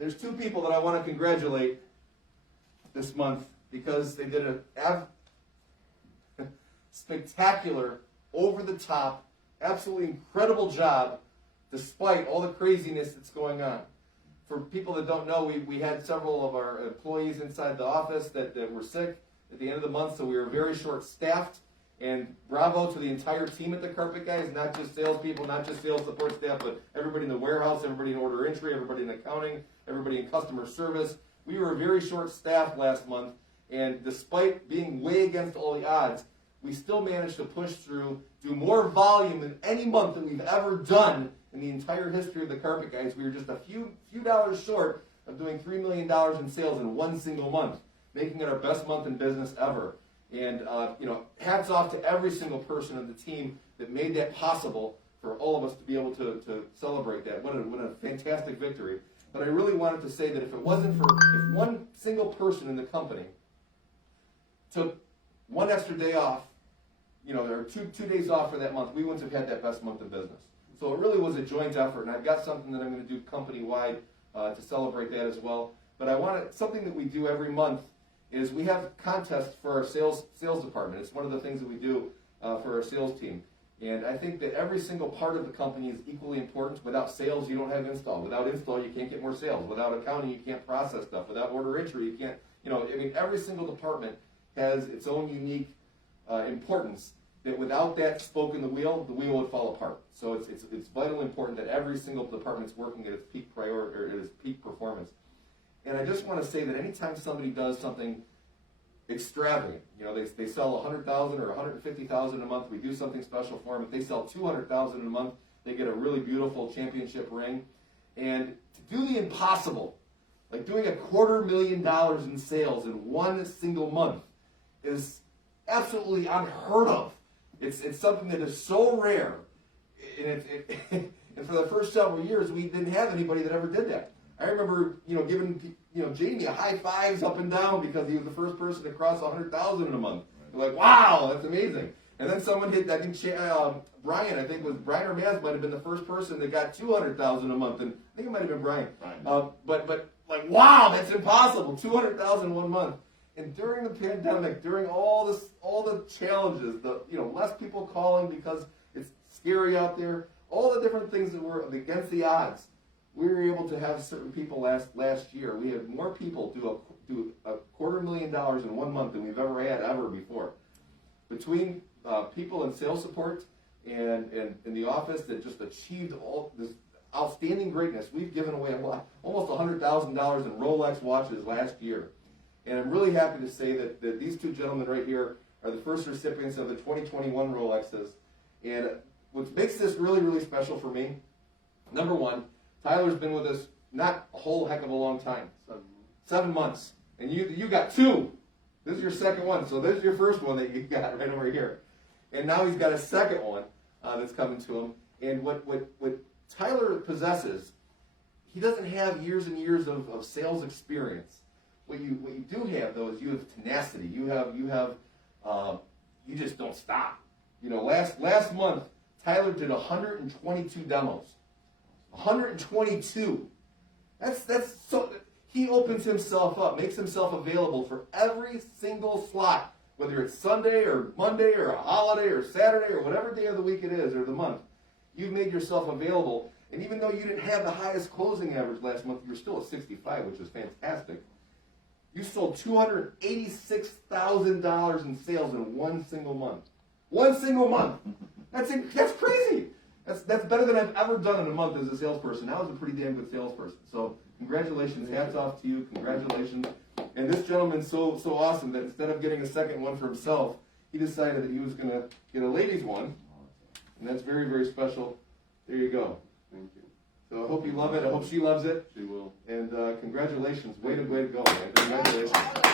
there's two people that I want to congratulate this month because they did a spectacular, over-the-top, absolutely incredible job despite all the craziness that's going on. For people that don't know, we had several of our employees inside the office that were sick at the end of the month, so we were very short-staffed. And bravo to the entire team at the Carpet Guys, not just salespeople, not just sales support staff, but everybody in the warehouse, everybody in order entry, everybody in accounting, everybody in customer service. We were very short-staffed last month, and despite being way against all the odds, we still managed to push through, do more volume than any month that we've ever done in the entire history of the Carpet Guys. We were just a few dollars short of doing $3 million in sales in one single month, making it our best month in business ever. And hats off to every single person on the team that made that possible for all of us to be able to celebrate that. What a fantastic victory. But I really wanted to say that if one single person in the company took one extra day off, or two days off for that month, we wouldn't have had that best month in business. So it really was a joint effort, and I've got something that I'm going to do company-wide to celebrate that as well. But something that we do every month is we have contests for our sales department. It's one of the things that we do for our sales team. And I think that every single part of the company is equally important. Without sales, you don't have install. Without install, you can't get more sales. Without accounting, you can't process stuff. Without order entry, you can't, every single department has its own unique importance, that without that spoke in the wheel would fall apart. So it's vitally important that every single department's working at its peak priority, or at its peak performance. And I just want to say that anytime somebody does something extravagant, they sell $100,000 or $150,000 a month, we do something special for them. If they sell $200,000 a month, they get a really beautiful championship ring. And to do the impossible, like doing $250,000 in sales in one single month, is absolutely unheard of. It's something that is so rare, and and for the first several years, we didn't have anybody that ever did that. I remember, giving Jamie high fives up and down because he was the first person to cross $100,000 in a month. We're like, wow, that's amazing. And then someone hit, I think Brian or Maz might have been the first person that got $200,000 a month, and I think it might have been Brian. But like, wow, that's impossible, $200,000 in 1 month. And during the pandemic, during all the challenges, less people calling because it's scary out there, all the different things that were against the odds, we were able to have certain people last year. We had more people do $250,000 in 1 month than we've ever had before. Between people in sales support and in the office that just achieved all this outstanding greatness, we've given away almost $100,000 in Rolex watches last year. And I'm really happy to say that these two gentlemen right here are the first recipients of the 2021 Rolexes. And what makes this really, really special for me, number one, Tyler's been with us not a whole heck of a long time. 7 months. And you got two. This is your second one. So this is your first one that you got right over here. And now he's got a second one that's coming to him. And what Tyler possesses, he doesn't have years and years of sales experience. What you do have, though, is you have tenacity. You just don't stop. Last month, Tyler did 122 demos. 122. That's so. He opens himself up, makes himself available for every single slot, whether it's Sunday or Monday or a holiday or Saturday or whatever day of the week it is or the month. You've made yourself available, and even though you didn't have the highest closing average last month, you were still at 65, which is fantastic. You sold $286,000 in sales in one single month. One single month. That's crazy. That's better than I've ever done in a month as a salesperson. I was a pretty damn good salesperson. So congratulations. Hats off to you. Congratulations. And this gentleman's so awesome that instead of getting a second one for himself, he decided that he was going to get a ladies one. And that's very, very special. There you go. Thank you. So I hope you love it. I hope she loves it. She will. And congratulations. Way to go, man. Congratulations. Job.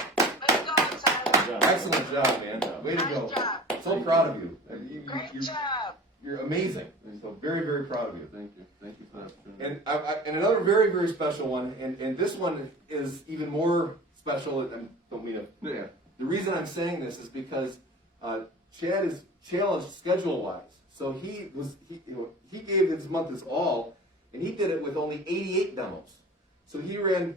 Excellent job, man. Way to go. So proud of you. Great job. You're amazing. So very, very proud of you. Thank you. Thank you for that opportunity. And another very, very special one, and this one is even more special. I don't mean to. Yeah. The reason I'm saying this is because Chad is challenged schedule-wise. So he gave his month his all, and he did it with only 88 demos. So he ran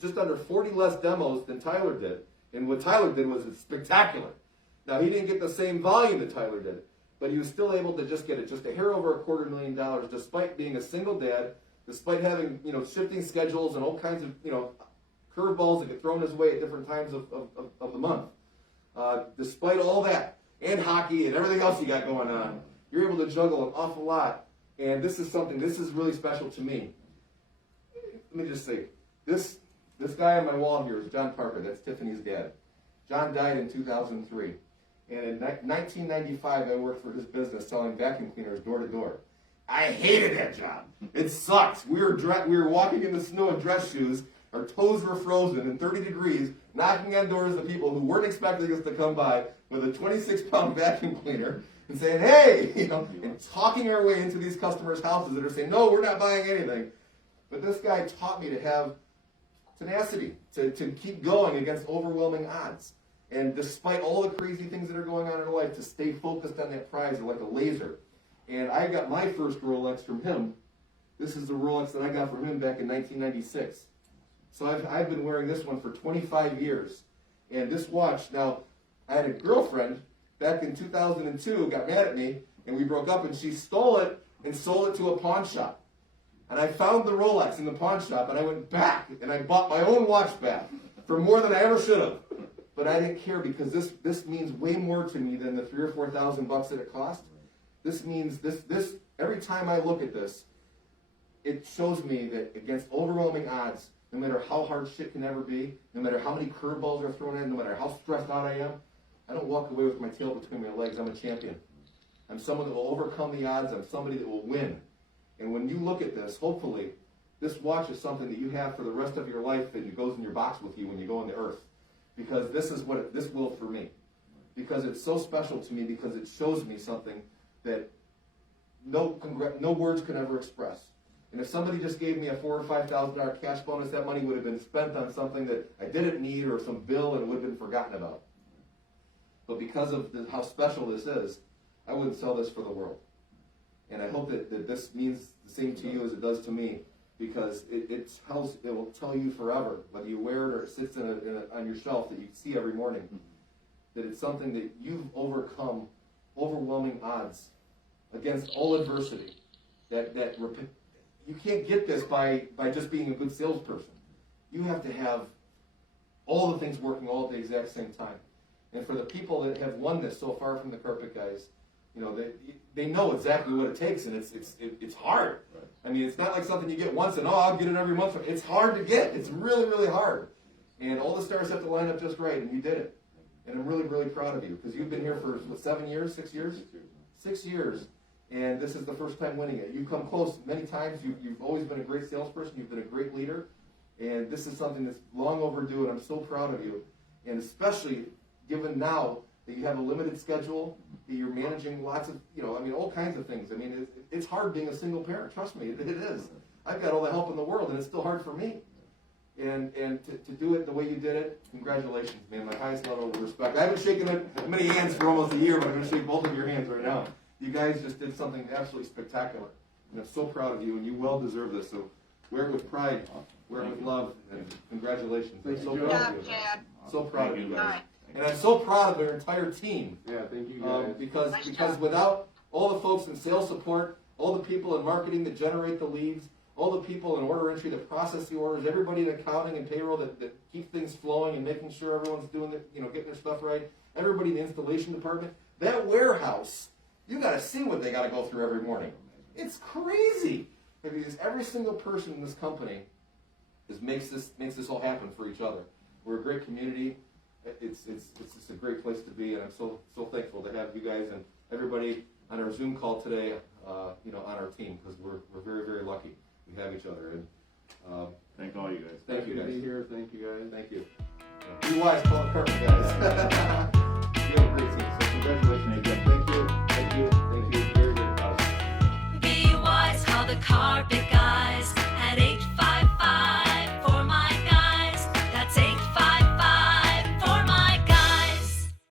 just under 40 less demos than Tyler did. And what Tyler did was spectacular. Now, he didn't get the same volume that Tyler did, but he was still able to just get it just a hair over $250,000, despite being a single dad, despite having, shifting schedules and all kinds of, curveballs that get thrown his way at different times of the month. Despite all that, and hockey and everything else you got going on, you're able to juggle an awful lot. And this is really special to me. Let me just say, this guy on my wall here is John Parker. That's Tiffany's dad. John died in 2003. And in 1995, I worked for his business selling vacuum cleaners door to door. I hated that job. It sucked. We were walking in the snow in dress shoes. Our toes were frozen in 30 degrees, knocking on doors of people who weren't expecting us to come by with a 26-pound vacuum cleaner and saying, hey, and talking our way into these customers' houses that are saying, no, we're not buying anything. But this guy taught me to have tenacity, to keep going against overwhelming odds. And despite all the crazy things that are going on in our life, to stay focused on that prize like a laser. And I got my first Rolex from him. This is the Rolex that I got from him back in 1996. So I've been wearing this one for 25 years. And this watch, now, I had a girlfriend back in 2002 who got mad at me, and we broke up, and she stole it and sold it to a pawn shop. And I found the Rolex in the pawn shop, and I went back, and I bought my own watch back for more than I ever should have. But I didn't care because this means way more to me than the $3,000 or $4,000 that it cost. This means this every time I look at this, it shows me that against overwhelming odds, no matter how hard shit can ever be, no matter how many curveballs are thrown in, no matter how stressed out I am, I don't walk away with my tail between my legs. I'm a champion. I'm someone that will overcome the odds. I'm somebody that will win. And when you look at this, hopefully, this watch is something that you have for the rest of your life and it goes in your box with you when you go on the earth. Because this is what this will for me. Because it's so special to me, because it shows me something that no words can ever express. And if somebody just gave me a $4,000 or $5,000 cash bonus, that money would have been spent on something that I didn't need or some bill and it would have been forgotten about. But because of how special this is, I wouldn't sell this for the world. And I hope that this means the same to you as it does to me, because it will tell you forever, whether you wear it or it sits on your shelf that you see every morning, that it's something that you've overcome overwhelming odds against all adversity. You can't get this by just being a good salesperson. You have to have all the things working all at the exact same time. And for the people that have won this so far from the carpet guys, they know exactly what it takes, and it's hard. Right. I mean, it's not like something you get once and I'll get it every month. It's hard to get. It's really, really hard. And all the stars have to line up just right, and you did it. And I'm really, really proud of you, because you've been here for 7 years, 6 years? 6 years. And this is the first time winning it. You've come close many times. You've always been a great salesperson. You've been a great leader. And this is something that's long overdue, and I'm so proud of you. And especially given now that you have a limited schedule, that you're managing lots of, all kinds of things. I mean, it's hard being a single parent. Trust me, it is. I've got all the help in the world, and it's still hard for me. And to do it the way you did it, congratulations, man. My highest level of respect. I haven't shaken many hands for almost a year, but I'm going to shake both of your hands right now. You guys just did something absolutely spectacular. And I'm so proud of you, and you well deserve this. So wear it with pride, wear it with love, and congratulations. I'm so proud of you. So proud of you guys. And I'm so proud of their entire team. Yeah, thank you guys. Because without all the folks in sales support, all the people in marketing that generate the leads, all the people in order entry that process the orders, everybody in accounting and payroll that keep things flowing and making sure everyone's doing it, getting their stuff right, everybody in the installation department, that warehouse, you got to see what they got to go through every morning. It's crazy. Because every single person in this company makes this all happen for each other. We're a great community. It's just a great place to be, and I'm so thankful to have you guys and everybody on our Zoom call today, on our team, because we're very, very lucky we have each other. And thank all you guys. Thank you guys. To be here. Thank you guys. Thank you. Be wise, call it perfect, guys. You have a great team, so congratulations. Thank you. Very good. Be wise, call the carpet guys.